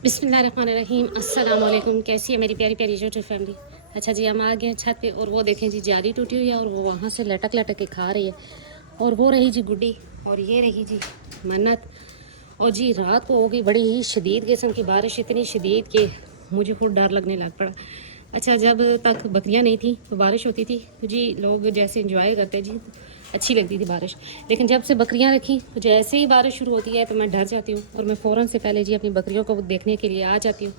बिस्मिल्लाहिर्रहमानिर्रहीम। अस्सलाम वालेकुम। कैसी है मेरी प्यारी प्यारी यूट्यूब फैमिली। अच्छा जी, हम आ गए छत पे और वो देखें जी जाली टूटी हुई है और वो वहाँ से लटक लटक के खा रही है। और वो रही जी गुड्डी और ये रही जी मन्नत। और जी रात को होगी बड़ी ही शदीद किस्म की बारिश, इतनी शदीद कि मुझे खुद डर लगने लग पड़ा। अच्छा, जब तक बकरियां नहीं थी तो बारिश होती थी तो जी लोग जैसे इंजॉय करते जी, अच्छी लगती थी बारिश। लेकिन जब से बकरियां रखी तो जैसे ही बारिश शुरू होती है तो मैं डर जाती हूँ और मैं फ़ौरन से पहले जी अपनी बकरियों को देखने के लिए आ जाती हूँ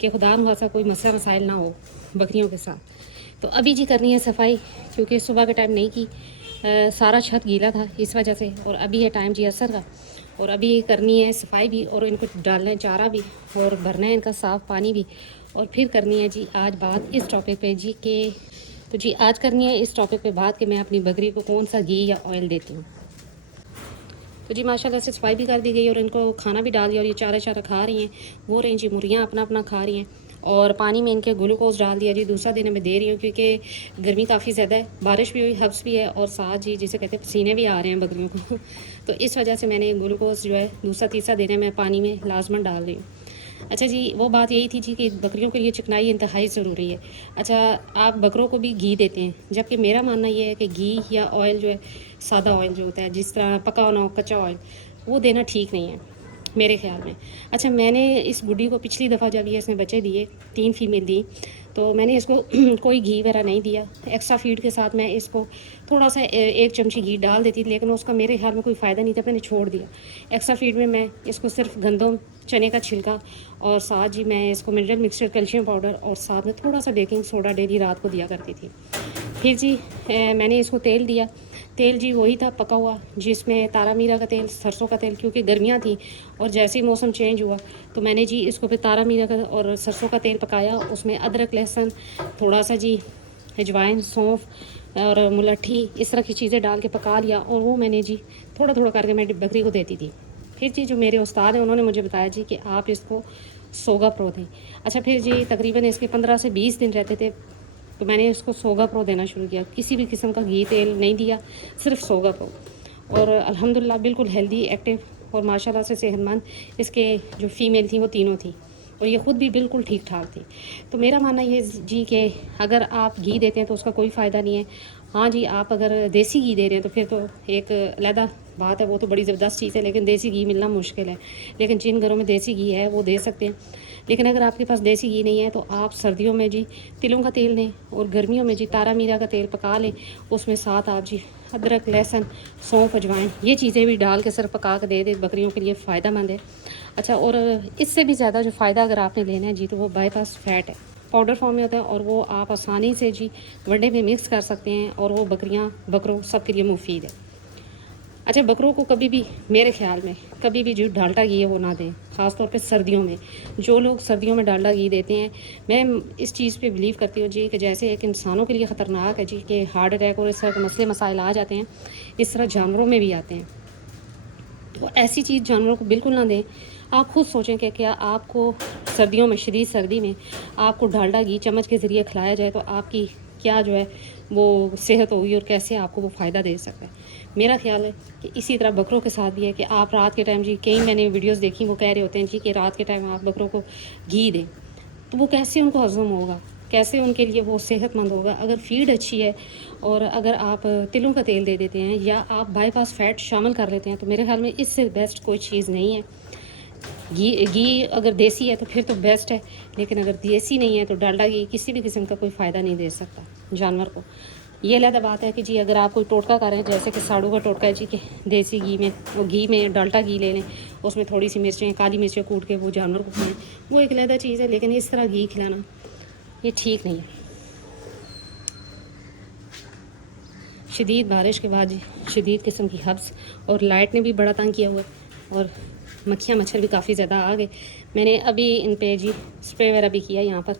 कि खुदा न खासा कोई मसला मसाइल ना हो बकरियों के साथ। तो अभी जी करनी है सफाई, क्योंकि सुबह के टाइम नहीं की, सारा छत गीला था इस वजह से। और अभी है टाइम जी असर का और अभी करनी है सफाई भी और इनको डालना है चारा भी और भरना है इनका साफ़ पानी भी। और फिर करनी है जी आज बात इस टॉपिक पे जी के, तो जी आज करनी है इस टॉपिक पे बात कि मैं अपनी बकरी को कौन सा घी या ऑयल देती हूँ। तो जी माशाल्लाह से सफाई भी कर दी गई और इनको खाना भी डाल दिया और ये चारा चारा खा रही हैं। वो रही जी मुर्गियाँ अपना अपना खा रही हैं और पानी में इनके ग्लूकोज डाल दिया जी, दूसरा दिन मैं दे रही हूँ क्योंकि गर्मी काफ़ी ज़्यादा है, बारिश भी हुई, हब्स भी है और साथ जी जिसे कहते हैं पसीने भी आ रहे हैं बकरियों को तो इस वजह से मैंने ग्लूकोज जो है दूसरा तीसरा दिन मैं पानी में लाजमन डाल रही हूँ। अच्छा जी, वो बात यही थी जी कि बकरियों के लिए चिकनाई इंतहाई ज़रूरी है। अच्छा, आप बकरों को भी घी देते हैं, जबकि मेरा मानना ये है कि घी या ऑयल जो है, सादा ऑयल जो होता है, जिस तरह पका हुआ ना हो, कच्चा ऑयल, वो देना ठीक नहीं है मेरे ख्याल में। अच्छा, मैंने इस गुड्डी को पिछली दफ़ा जब ये इसने बच्चे दिए, 3 फीमेल दी, तो मैंने इसको कोई घी वगैरह नहीं दिया। एक्स्ट्रा फीड के साथ मैं इसको थोड़ा सा 1 चमची घी डाल देती थी, लेकिन उसका मेरे ख्याल में कोई फ़ायदा नहीं था, मैंने छोड़ दिया। एक्स्ट्रा फीड में मैं इसको सिर्फ गंदम, चने का छिलका और साथ जी मैं इसको मिनरल मिक्सचर, कैल्शियम पाउडर और साथ में थोड़ा सा बेकिंग सोडा डेली रात को दिया करती थी। फिर जी मैंने इसको तेल दिया। तेल जी वही था पका हुआ, जिसमें तारा मीरा का तेल, सरसों का तेल, क्योंकि गर्मियाँ थी और जैसे ही मौसम चेंज हुआ तो मैंने जी इसको फिर तारा मीरा का और सरसों का तेल पकाया। उसमें अदरक, लहसुन, थोड़ा सा जी अजवाइन, सौंफ और मुलट्ठी, इस तरह की चीज़ें डाल के पका लिया और वो मैंने जी थोड़ा थोड़ा करके मैं बकरी को देती थी। फिर जी जो मेरे उस्ताद हैं उन्होंने मुझे बताया जी कि आप इसको सोगा प्रो दें। अच्छा, फिर जी तकरीबन इसके 15 से 20 दिन रहते थे तो मैंने इसको सोगा प्रो देना शुरू किया। किसी भी किस्म का घी तेल नहीं दिया, सिर्फ सोगा प्रो। और अल्हम्दुलिल्लाह बिल्कुल हेल्दी, एक्टिव और माशाल्लाह से सेहतमंद इसके जो फ़ीमेल थी वो तीनों थी और ये ख़ुद भी बिल्कुल ठीक ठाक थी। तो मेरा मानना ये जी कि अगर आप घी देते हैं तो उसका कोई फ़ायदा नहीं है। हाँ जी, आप अगर देसी घी दे रहे हैं तो फिर तो एक अलहदा बात है, वो तो बड़ी ज़बरदस्त चीज़ है, लेकिन देसी घी मिलना मुश्किल है। लेकिन जिन घरों में देसी घी है वो दे सकते हैं। लेकिन अगर आपके पास देसी घी नहीं है तो आप सर्दियों में जी तिलों का तेल लें और गर्मियों में जी तारा मीरा का तेल पका लें। उसमें साथ आप जी अदरक, लहसुन, सौंफ, अजवाइन, ये चीज़ें भी डाल के सिर्फ पका के दे दें, बकरियों के लिए फ़ायदेमंद है। अच्छा, और इससे भी ज़्यादा जो फ़ायदा अगर आपने लेना है जी तो वो बाईपास फैट है, पाउडर फॉर्म में होता है और वो आप आसानी से जी वनडे में मिक्स कर सकते हैं और वो बकरियां, बकरों सब के लिए मुफीद है। अच्छा, बकरों को कभी भी मेरे ख्याल में कभी भी जो डालडा घी है वो ना दें, ख़ास तौर पे सर्दियों में। जो लोग सर्दियों में डालडा घी देते हैं, मैं इस चीज़ पे बिलीव करती हूँ जी कि जैसे एक इंसानों के लिए ख़तरनाक है जी कि हार्ट अटैक और इस तरह के मसले मसाइल आ जाते हैं, इस तरह जानवरों में भी आते हैं। तो ऐसी चीज़ जानवरों को बिल्कुल ना दें। आप खुद सोचें कि क्या आपको सर्दियों में, शदीद सर्दी में आपको डालडा घी चम्मच के ज़रिए खिलाया जाए तो आपकी क्या जो है वो सेहत होगी और कैसे आपको वो फ़ायदा दे सकता है। मेरा ख्याल है कि इसी तरह बकरों के साथ भी है कि आप रात के टाइम जी, कई मैंने वीडियोस देखी, वो कह रहे होते हैं जी कि रात के टाइम आप बकरों को घी दें, तो वो कैसे उनको हज़म होगा, कैसे उनके लिए वो सेहतमंद होगा। अगर फीड अच्छी है और अगर आप तिलों का तेल दे देते हैं या आप बाईपास फ़ैट शामिल कर लेते हैं तो मेरे ख्याल में इससे बेस्ट कोई चीज़ नहीं है। घी अगर देसी है तो फिर तो बेस्ट है, लेकिन अगर देसी नहीं है तो डालडा घी किसी भी किस्म का कोई फ़ायदा नहीं दे सकता जानवर को। ये अलग बात है कि जी अगर आप कोई टोटका कर रहे हैं, जैसे कि साड़ू का टोटका है जी कि देसी घी में, वो घी में डालडा घी ले लें, उसमें थोड़ी सी मिर्चें, काली मिर्चें कूट के वो जानवर को खाएँ, वो एक अलग चीज़ है। लेकिन इस तरह घी खिलाना ये ठीक नहीं है। शदीद बारिश के बाद शदीद किस्म की हब्स और लाइट ने भी बड़ा तंग किया हुआ है और मक्खियाँ मच्छर भी काफ़ी ज़्यादा आ गए। मैंने अभी इन पे जी स्प्रे वगैरह भी किया यहाँ पर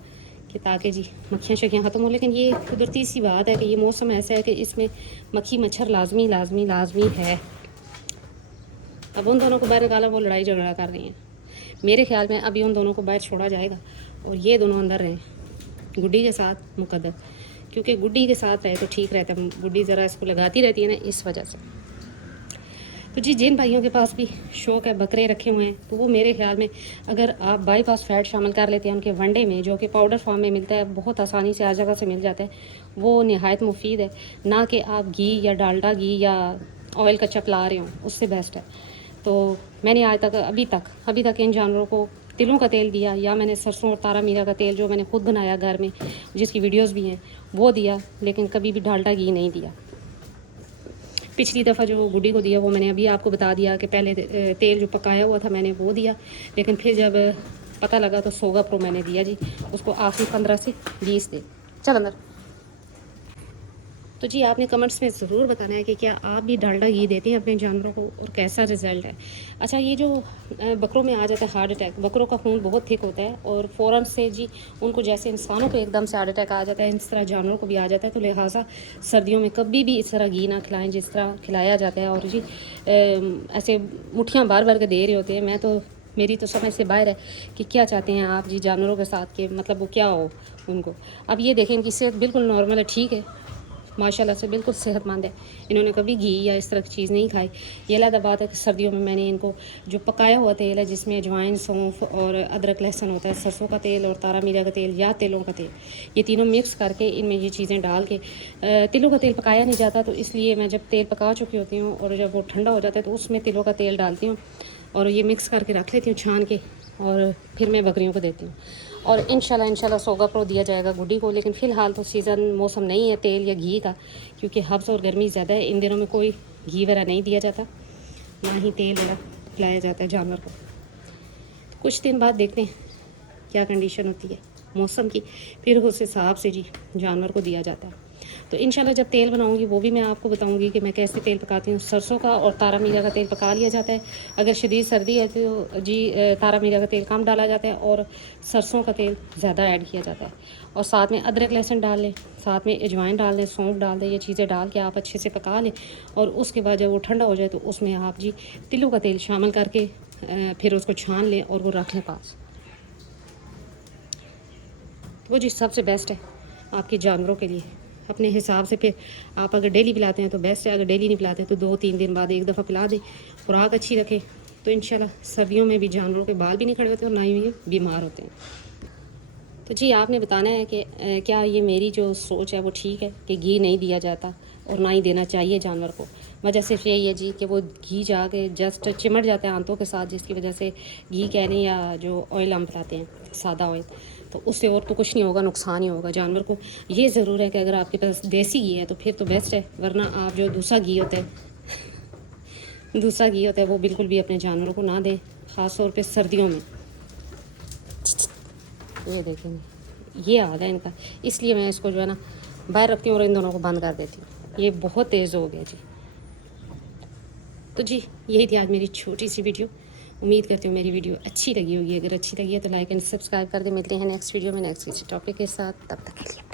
कि ताकि जी मक्खियाँ शक्खियाँ ख़त्म हो। लेकिन ये कुदरती सी बात है कि ये मौसम ऐसा है कि इसमें मक्खी मच्छर लाजमी लाजमी लाजमी है। अब उन दोनों को बाहर निकाला, वो लड़ाई झगड़ा कर रही हैं। मेरे ख्याल में अभी उन दोनों को बाहर छोड़ा जाएगा और ये दोनों अंदर रहें गुड्डी के साथ मुकद्दर, क्योंकि गुड्डी के साथ रहे तो ठीक रहता है। गुड्डी ज़रा इसको लगाती रहती है ना, इस वजह से। तो जी जिन भाइयों के पास भी शौक है बकरे रखे हुए हैं, तो वो मेरे ख्याल में अगर आप बाईपास फैट शामिल कर लेते हैं उनके वनडे में, जो कि पाउडर फॉर्म में मिलता है, बहुत आसानी से हर जगह से मिल जाता है, वो नहायत मुफीद है। ना कि आप घी या डालडा घी या ऑयल कच्चा पिला रहे हों, उससे बेस्ट है। तो मैंने आज तक अभी तक इन जानवरों को तिलों का तेल दिया, या मैंने सरसों और तारा मीरा का तेल जो मैंने खुद बनाया घर में, जिसकी वीडियोस भी हैं, वो दिया, लेकिन कभी भी डालडा घी नहीं दिया। पिछली दफ़ा जो गुड्डी को दिया वो मैंने अभी आपको बता दिया कि पहले तेल जो पकाया हुआ था मैंने वो दिया, लेकिन फिर जब पता लगा तो सोगा प्रो मैंने दिया जी उसको आखिरी 15 से 20 दिन। चल अंदर। तो जी आपने कमेंट्स में ज़रूर बताना है कि क्या आप भी डालडा घी देते हैं अपने जानवरों को और कैसा रिज़ल्ट है। अच्छा, ये जो बकरों में आ जाता है हार्ट अटैक, बकरों का खून बहुत थिक होता है और फ़ौरन से जी उनको जैसे इंसानों को एकदम से हार्ट अटैक आ जाता है, इस तरह जानवरों को भी आ जाता है। तो लिहाजा सर्दियों में कभी भी इस तरह घी ना खिलाएं जिस तरह खिलाया जाता है। और जी ऐसे मुठ्ठियाँ बार बार के दे रहे होते हैं। मैं तो मेरी तो समझ से बाहर है कि क्या चाहते हैं आप जी जानवरों के साथ के, मतलब वो क्या हो उनको। अब ये देखें इनकी सेहत बिल्कुल नॉर्मल है, ठीक है, माशाल्लाह से बिल्कुल सेहतमंद है। इन्होंने कभी घी या इस तरह की चीज़ नहीं खाई। ये अलग बात है कि सर्दियों में मैंने इनको जो पकाया हुआ तेल है जिसमें अजवाइन, सौंफ और अदरक लहसुन होता है, सरसों का तेल और तारा मीरा का तेल या तिलों का तेल, ये तीनों मिक्स करके इनमें ये चीज़ें डाल के, तिलों का तेल पकाया नहीं जाता तो इसलिए मैं जब तेल पका चुकी होती हूँ और जब वो ठंडा हो जाता है तो उसमें तिलों का तेल डालती हूँ और ये मिक्स करके रख लेती हूँ छान के, और फिर मैं बकरियों को देती हूँ। और इंशाल्लाह सोगा प्रो दिया जाएगा गुड्डी को। लेकिन फ़िलहाल तो सीज़न मौसम नहीं है तेल या घी का, क्योंकि हब्स और गर्मी ज़्यादा है। इन दिनों में कोई घी वगैरह नहीं दिया जाता, ना ही तेल वगैरह खिलाया जाता है जानवर को। तो कुछ दिन बाद देखते हैं क्या कंडीशन होती है मौसम की, फिर उस हिसाब से जी जानवर को दिया जाता है। तो इंशाल्लाह जब तेल बनाऊंगी वो भी मैं आपको बताऊंगी कि मैं कैसे तेल पकाती हूँ। सरसों का और तारा मीरा का तेल पका लिया जाता है। अगर शदीद सर्दी है तो जी तारा मीरा का तेल कम डाला जाता है और सरसों का तेल ज़्यादा ऐड किया जाता है। और साथ में अदरक लहसुन डाल लें, साथ में अजवाइन डाल दें, सौंफ डाल दें, ये चीज़ें डाल के आप अच्छे से पका लें। और उसके बाद जब वो ठंडा हो जाए तो उसमें आप जी तिलों का तेल शामिल करके फिर उसको छान लें और वो रख लें पास। वो जी सबसे बेस्ट है आपके जानवरों के लिए अपने हिसाब से। फिर आप अगर डेली पिलाते हैं तो बेस्ट है, अगर डेली नहीं पिलाते तो 2-3 दिन बाद एक दफ़ा पिला दें, खुराक अच्छी रखें, तो इंशाल्लाह सर्दियों में भी जानवरों के बाल भी नहीं खड़े होते और ना ही ये बीमार होते हैं। तो जी आपने बताना है कि क्या ये मेरी जो सोच है वो ठीक है कि घी नहीं दिया जाता और ना ही देना चाहिए जानवर को। वजह सिर्फ यही है जी कि वो घी जाके जस्ट चिमट जाते हैं आंतों के साथ, जिसकी वजह से घी कह लें या जो ऑयल हम पिलाते हैं सादा ऑयल, तो उससे और तो कुछ नहीं होगा, नुकसान ही होगा जानवर को। ये ज़रूर है कि अगर आपके पास देसी घी है तो फिर तो बेस्ट है, वरना आप जो दूसरा घी होता है वो बिल्कुल भी अपने जानवरों को ना दें, ख़ास तौर पे सर्दियों में। ये देखेंगे ये हाल है इनका, इसलिए मैं इसको जो है ना बाहर रखती हूँ और इन दोनों को बंद कर देती हूँ। ये बहुत तेज़ हो गया जी। तो जी यही थी आज मेरी छोटी सी वीडियो। उम्मीद करती हूँ मेरी वीडियो अच्छी लगी होगी। अगर अच्छी लगी है तो लाइक एंड सब्सक्राइब कर दे। मिलते हैं नेक्स्ट वीडियो में नेक्स्ट किसी टॉपिक के साथ, तब तक के लिए।